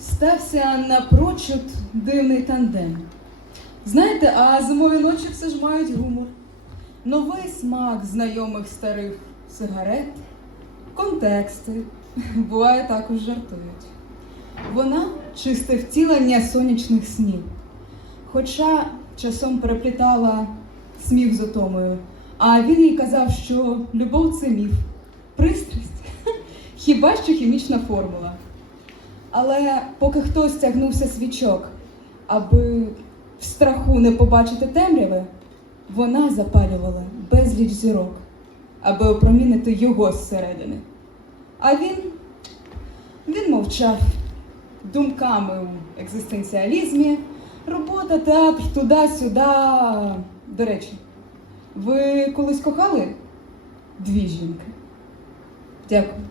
Стався напрочуд дивний тандем. Знаєте, а зимові ночі все ж мають гумор. Новий смак знайомих старих сигарет, контексти, буває також жартують. Вона чисте втілення сонячних снів. Хоча часом переплітала сміх з отомою, а він їй казав, що любов це міф, пристрасть, хіба що хімічна формула. Але поки хтось тягнувся свічок, аби в страху не побачити темряви, вона запалювала безліч зірок, аби опромінити його зсередини. А він, він мовчав думками у екзистенціалізмі, робота, театр, туди-сюди. До речі, ви колись кохали дві жінки? Дякую.